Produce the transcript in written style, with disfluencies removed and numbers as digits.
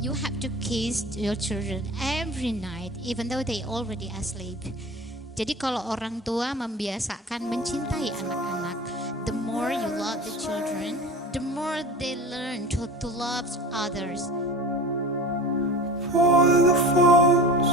You have to kiss your children every night, even though they already asleep. Jadi kalau orang tua membiasakan mencintai anak-anak, the more you love the children, the more they learn to love others. For the folks